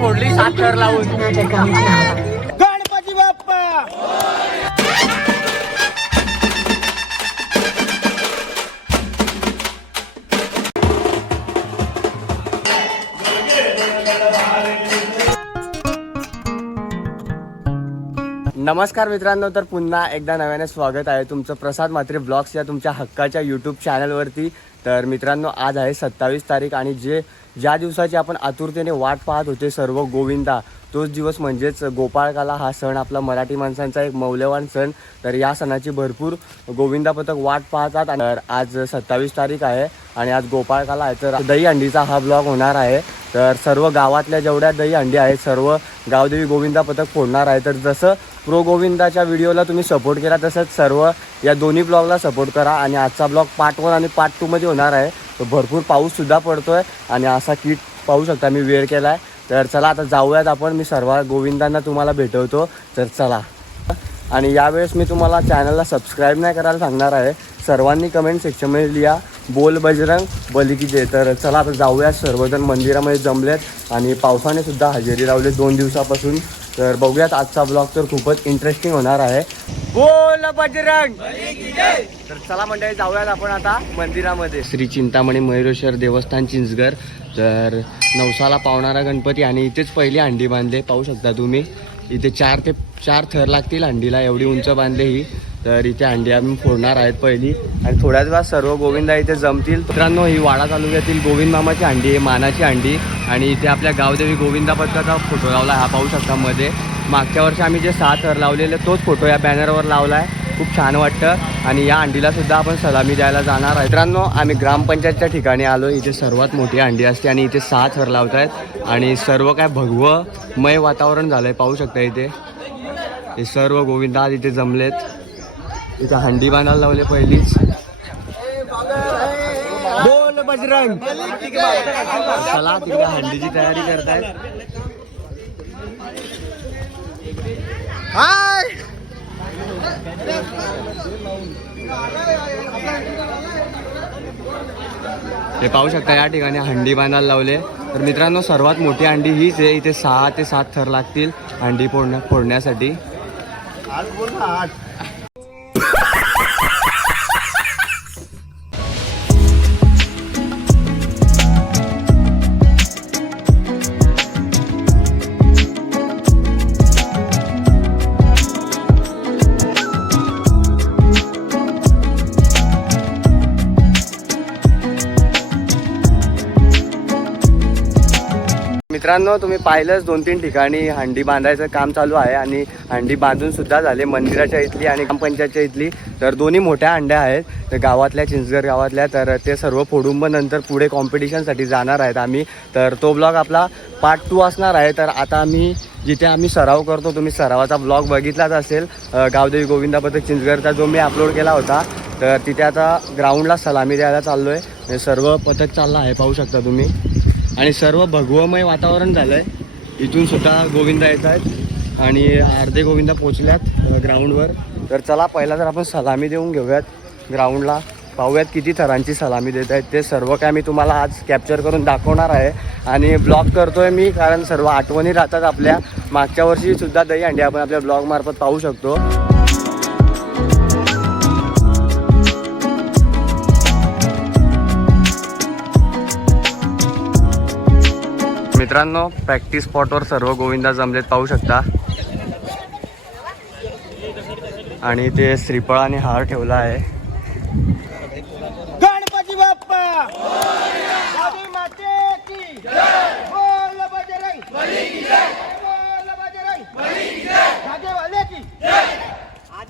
फोडली सात थर लावून. नमस्कार मित्रांनो तर पुन्हा एकदा नव्याने स्वागत आहे तुमचं प्रसाद मात्रे ब्लॉग्स या तुमच्या हक्काच्या यूट्यूब चॅनलवरती. तर मित्रांनो आज आहे सत्तावीस तारीख आणि जे ज्या दिवसाची आपण आतुरतेने वाट पाहत होते सर्व गोविंदा तोच दिवस म्हणजेच गोपाळकाला हा सण आपला मराठी माणसांचा एक मौल्यवान सण. तर या सणाची भरपूर गोविंदा पथक वाट पाहतात आणि तर आज सत्तावीस तारीख आहे आणि आज गोपाळकाला आहे. तर दहीहंडीचा हा ब्लॉग होणार आहे. तर सर्व गावातल्या जेवढ्या दहीहंडी आहेत सर्व गावदेवी गोविंदा पथक फोडणार आहे. तर जसं प्रो गोविंदाच्या व्हिडिओला तुम्ही सपोर्ट केला तसंच सर्व या दोन्ही ब्लॉगला सपोर्ट करा आणि आजचा ब्लॉग पार्ट वन आणि पार्ट टूमध्ये होणार आहे. तर भरपूर पाऊससुद्धा पडतो आहे आणि असा किट पाहू शकता मी वेळ केला आहे तर चला आता जाऊयात आपण. मी सर्व गोविंदांना तुम्हाला भेटवतो. तर चला. आणि यावेळेस मी तुम्हाला चॅनलला सबस्क्राईब नाही करायला सांगणार आहे. सर्वांनी कमेंट सेक्शनमध्ये लिहा बोल बजरंग बलिकी दे तर चला आता जाऊयात. सर्वजण मंदिरामध्ये जमलेत आणि पावसाने सुद्धा हजेरी लावले दोन दिवसापासून. तर बघूयात आजचा ब्लॉग तर खूपच इंटरेस्टिंग होणार आहे. बोल बजरंग तर चला मंडळी जाऊयात आपण आता मंदिरामध्ये. श्री चिंतामणी मयुरेश्वर देवस्थान चिंचगर तर नवसाला पावणारा गणपती आणि इथेच पहिली हंडी बांधले. पाहू शकता तुम्ही. इथे चार ते चार थर लागतील हंडीला एवढी उंच बांधले ही. तर इथे हंडी आम्ही फोडणार आहेत पहिली. आणि थोड्याच वेळात सर्व गोविंदा इथे जमतील. मित्रांनो ही वाडा तालुक्यातील गोविंद मामाची हंडी आहे मानाची हंडी आणि इथे आपल्या गावदेवी गोविंदा पथकाचा फोटो लावला हा पाहू शकता मध्ये. मागच्या वर्षी आम्ही जे सहा थर लावलेले तोच फोटो या बॅनरवर लावला आहे. खूप छान वाटतं. आणि या अंडीला सुद्धा आपण सलामी द्यायला जाणार आहे. मित्रांनो आम्ही ग्रामपंचायतच्या ठिकाणी आलो. इथे सर्वात मोठी अंडी असते आणि इथे सहा थर लावत आहेत आणि सर्व काय भगवमय वातावरण झालं आहे पाहू शकता इथे. हे सर्व गोविंदा इथे जमलेत. इथे हंडी बांधायला लावले पहिलीच. बोल बजरंग. चला तिकडे हंडीची तयारी करतायत. हाय हे पाहू शकता या ठिकाणी हंडी बांधायला लावले. तर मित्रांनो सर्वात मोठी हंडी हीच आहे. इथे सहा ते सात थर लागतील हंडी फोडण्या फोडण्यासाठी. मित्रांनो तुम्ही पाहिलंच दोन तीन ठिकाणी हंडी बांधायचं काम चालू आहे आणि हंडी बांधून सुद्धा झाले मंदिराच्या इथली आणि ग्रामपंचायतच्या इथली. तर दोन्ही मोठ्या हंड्या आहेत. गावातल्या चिंचगर गावातल्या तर ते सर्व फोडून नंतर पुढे कॉम्पिटिशनसाठी जाणार आहेत आम्ही. तर तो ब्लॉग आपला पार्ट टू असणार आहे. तर आता आम्ही जिथे आम्ही सराव करतो तुम्ही सरावाचा ब्लॉग बघितलाच असेल. गावदेवी गोविंदा पथक चिंचगडचा जो मी अपलोड केला होता तर तिथे आता ग्राउंडला सलामी द्यायला चाललो आहे सर्व पथक चाललं आहे पाहू शकता तुम्ही. आणि सर्व भगवमय वातावरण झालं आहे इथून सुद्धा गोविंदा येत आहेत आणि अर्धे गोविंदा पोचल्यात ग्राउंडवर तर चला पहिला जर आपण सलामी देऊन घेऊयात ग्राउंडला पाहूयात किती थरांची सलामी देत आहेत. ते सर्व काय मी तुम्हाला आज कॅप्चर करून दाखवणार आहे. आणि ब्लॉग करतोय मी कारण सर्व आठवणी राहतात आपल्या. मागच्या वर्षी सुद्धा दही अंडी आपण आपल्या ब्लॉग मार्फत पाहू शकतो. मित्रांनो प्रॅक्टिस स्पॉटवर सर्व गोविंदा जमलेत पाहू शकता. आणि ते श्रीफळ आणि हार ठेवला आहे. गणपती बाप्पा!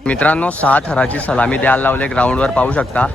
मित्रांनो सहा थराची सलामी द्यायला लावले ग्राउंडवर पाहू शकता.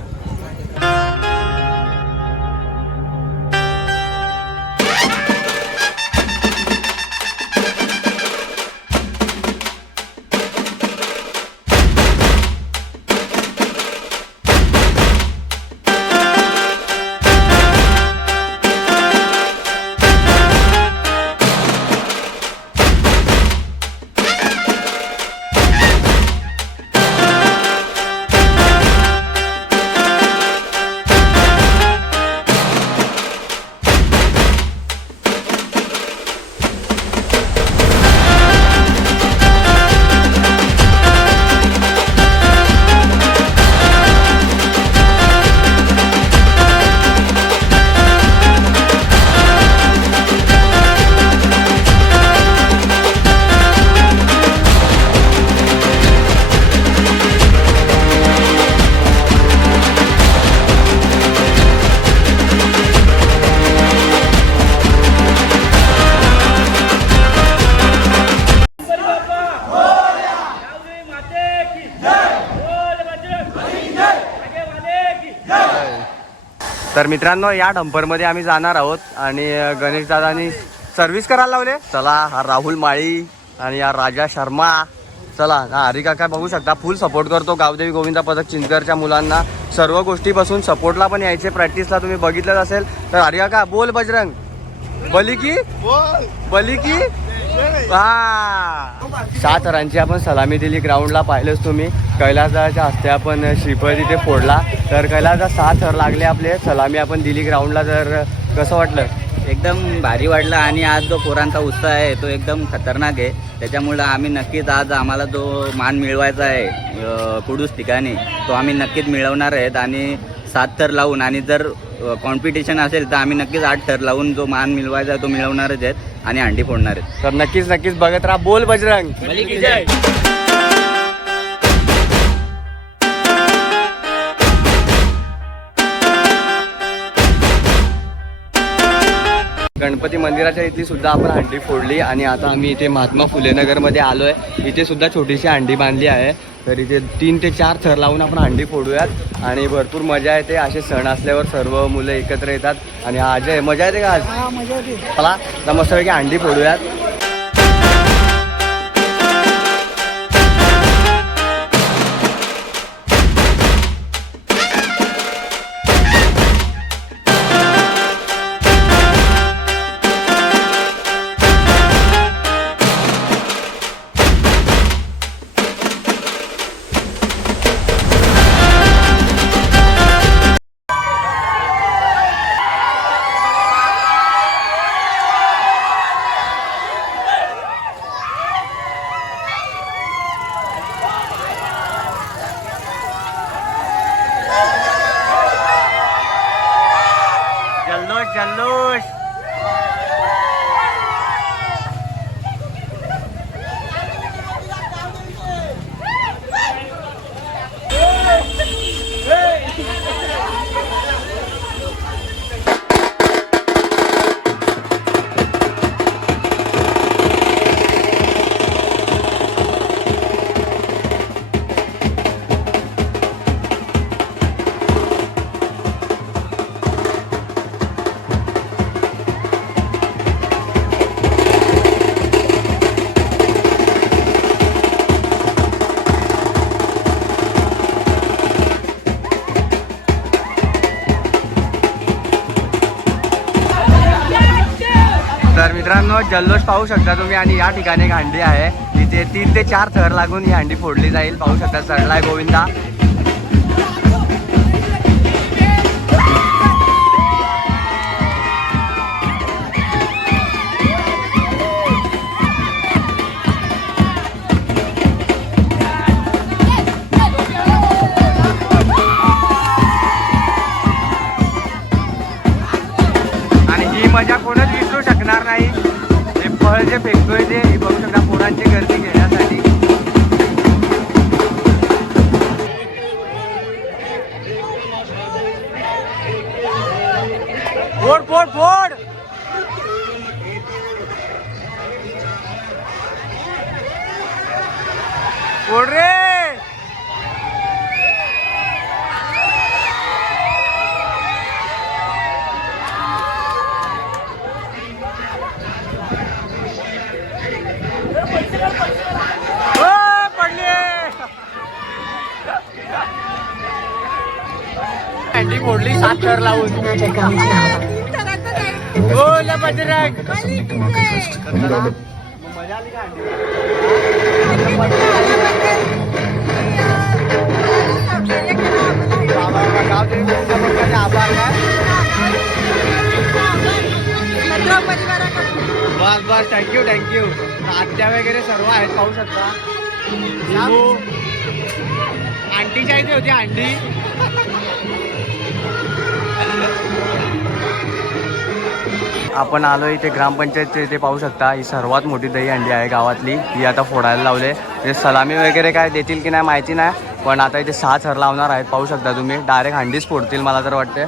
तर मित्रांनो या डंपरमध्ये आम्ही जाणार आहोत आणि गणेश दादानी सर्व्हिस करायला लावले. चला हा राहुल माळी आणि हा राजा शर्मा. चला हा हरी काका बघू शकता. फुल सपोर्ट करतो गावदेवी गोविंदा पथक चिंचगडच्या मुलांना. सर्व गोष्टीपासून सपोर्टला पण यायचे. प्रॅक्टिसला तुम्ही बघितलंच असेल. तर हरी काका बोल बजरंग. बली की? बली की? सात रनची आपण सलामी दिली. ग्राउंडला पाहिलंच तुम्ही. कैलासाच्या हस्ते आपण श्रीफळ तिथे फोडला. तर कैलासा सात थर लागले आपले. सलामी आपण दिली ग्राउंडला. तर कसं वाटलं? एकदम भारी वाटलं आणि आज जो पोरांचा उत्साह आहे तो एकदम खतरनाक आहे. त्याच्यामुळं आम्ही नक्कीच आज आम्हाला जो मान मिळवायचा आहे कुडूस ठिकाणी तो आम्ही नक्कीच मिळवणार आहेत. आणि सात थर लावून आणि जर कॉम्पिटिशन असेल तर आम्ही नक्कीच आठ थर लावून जो मान मिळवायचा आहे तो मिळवणारच आहेत आणि अंडी फोडणार आहेत. तर नक्कीच नक्कीच बघत राहा. बोल बजरंग. गणपती मंदिराच्या इथली सुद्धा आपण हंडी फोडली आणि आता आम्ही इथे महात्मा फुले नगरमध्ये आलोय. इथे सुद्धा छोटीशी हंडी बांधली आहे. तर इथे तीन ते चार थर लावून आपण हंडी फोडूयात. आणि भरपूर मजा येते. असे सण असल्यावर सर्व मुलं एकत्र येतात. आणि अजय मजा येते का आज? चला आता मस्तपैकी हंडी फोडूयात. जल्लोष मित्रांनो जल्लोष पाहू शकता तुम्ही आणि या ठिकाणी एक हांडी आहे. इथे तीन ते चार थर लागून ही हांडी फोडली जाईल. पाहू शकता चढलाय गोविंदा. बघू गर्दी घेण्यासाठी. फोड फोड फोड. फोड रे ओ, पडली हंडी फोडली सात थर लावून बोल बजरंग मजा आली का हंडी बाबा गाव तरी तुमच्या पक्षाचे आभार काय बस बस थँक्यू थँक्यू आत्या वगैरे सर्व आहेत पाहू शकता. लिंबू आंटीच्या इथे होती आंटी. आपण आलो इथे ग्रामपंचायतच्या इथे पाहू शकता ही सर्वात मोठी दही अंडी आहे गावातली. ही आता फोडायला लावले. म्हणजे सलामी वगैरे काय देतील की नाही माहिती नाही पण आता इथे सहा थर लावणार आहेत. पाहू शकता तुम्ही डायरेक्ट हंडीच फोडतील मला तर वाटते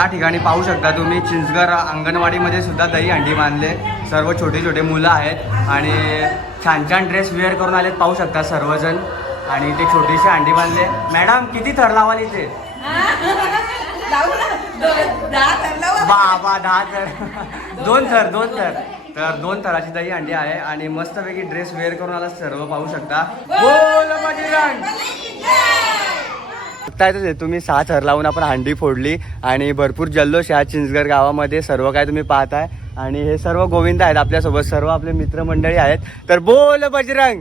या ठिकाणी पाहू शकता तुम्ही चिंचगर अंगणवाडीमध्ये सुद्धा दही हंडी बांधले. सर्व छोटे छोटे मुलं आहेत आणि छान छान ड्रेस वेअर करून आलेत पाहू शकता सर्वजण. आणि ते छोटीशी हंडी बांधले. मॅडम किती थर लावाल इथे? बाबा दहा थर. दोन थर दोन थर. तर दोन थराची दही अंडी आहे आणि मस्तपैकी ड्रेस वेअर करून आला सर्व पाहू शकता. बोल बजरंग तुम्ही सात हर लावून आपण हंडी फोडली आणि भरपूर जल्लोष ह्या चिंचगड गावामध्ये सर्व काय तुम्ही पाहताय. आणि हे सर्व गोविंद आहेत आपल्यासोबत. सर्व आपले मित्रमंडळी आहेत. तर बोल बजरंग.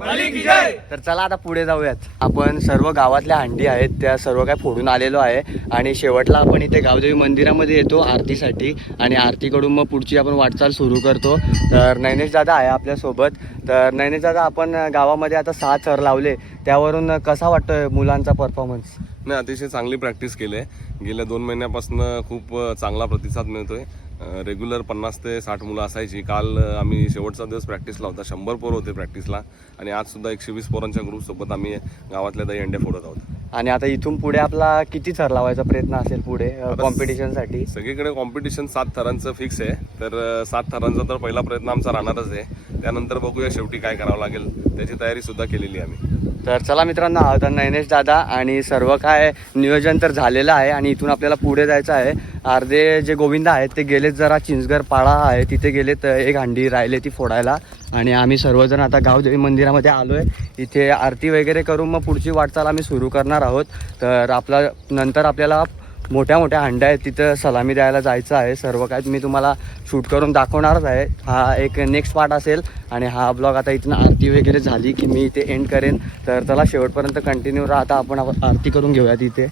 तर चला आता पुढे जाऊयात. आपण सर्व गावातल्या हंडी आहेत त्या सर्व काय फोडून आलेलो आहे. आणि शेवटला आपण इथे गावदेवी मंदिरामध्ये येतो आरतीसाठी. आणि आरतीकडून मग पुढची आपण वाटचाल सुरू करतो. तर नैनेश दादा आहे आपल्यासोबत. तर नैनेश दादा आपण गावामध्ये आता सहा थर लावले. त्यावरून कसा वाटतोय मुलांचा परफॉर्मन्स नाही अतिशय चांगली प्रॅक्टिस केली आहे. गेल्या दोन महिन्यापासून खूप चांगला प्रतिसाद मिळतोय. रेग्युलर पन्नास ते साठ मुलं असायची. काल आम्ही शेवटचा दिवस प्रॅक्टिसला होता. शंभर पोरं होते प्रॅक्टिसला आणि आज सुद्धा एकशे वीस पोरांच्या ग्रुपसोबत आम्ही गावातल्या दही अंड्या फोडत आहोत. आणि आता इथून पुढे आपला किती थर लावायचा प्रयत्न असेल पुढे कॉम्पिटिशनसाठी सगळीकडे कॉम्पिटिशन सात थरांचं फिक्स आहे. तर सात थरांचा तर पहिला प्रयत्न आमचा राहणारच आहे. त्यानंतर बघूया शेवटी काय करावं लागेल. त्याची तयारी सुद्धा केलेली आम्ही. तर चला मित्रांनो आता नयनेश दादा आणि सर्व काय नियोजन तर झालेलं आहे आणि इथून आपल्याला पुढे जायचं आहे. अर्धे जे गोविंद आहेत ते गेलेत जरा चिंचगर पाळा आहे. तिथे गेलेत एक हंडी राहिले ती फोडायला. आणि आम्ही सर्वजण आता गावदेवी मंदिरामध्ये आलो आहे इथे आरती वगैरे करून मग पुढची वाटचाल आम्ही सुरू करणार आहोत. तर आपला नंतर आपल्याला मोठ्या मोठ्या हंड्या आहेत तिथं सलामी द्यायला जायचं आहे. सर्व काय मी तुम्हाला शूट करून दाखवणारच आहे. हा एक नेक्स्ट पार्ट असेल आणि हा ब्लॉग आता इथून आरती वगैरे झाली की मी इथे एंड करेन. तर त्याला शेवटपर्यंत कंटिन्यू राहता. आपण आरती करून घेऊयात इथे.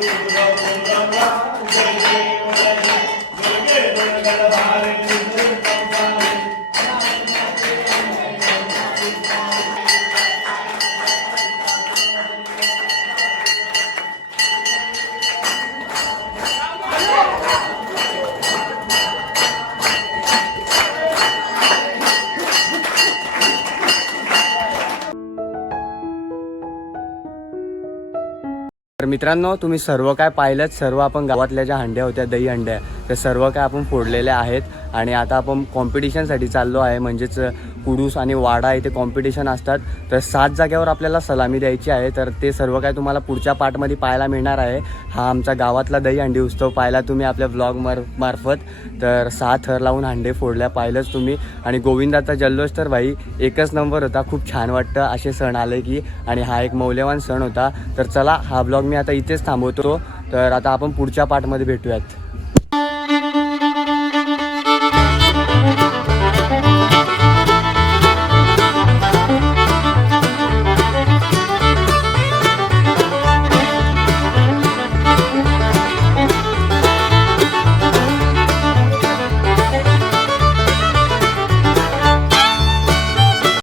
Rama Rama तर मित्रांनो तुम्ही सर्व काय पाहिलं सर्व आपण गावातल्या ज्या हंड्या होत्या दही हंड्या त्या सर्व काय आपण फोडलेल्या आहेत. आणि आता आपण कॉम्पिटिशनसाठी चाललो आहे म्हणजेच कुडूस आणि वाडा इथे कॉम्पिटिशन असतात. तर सात जागेवर आपल्याला सलामी द्यायची आहे. तर ते सर्व काय तुम्हाला पुढच्या पार्टमध्ये पाहायला मिळणार आहे. हा आमचा गावातला दही हंडी उत्सव पाहिला तुम्ही आपल्या ब्लॉग मार मार्फत. तर सहा थर लावून हांडे फोडल्या पाहिलंच तुम्ही. आणि गोविंदाचा जल्लोष तर भाई एकच नंबर होता. खूप छान वाटतं. असे सण आले की आणि हा एक मौल्यवान सण होता. तर चला हा ब्लॉग मी आता इथेच थांबवतो. तर आता आपण पुढच्या पार्टमध्ये भेटूयात.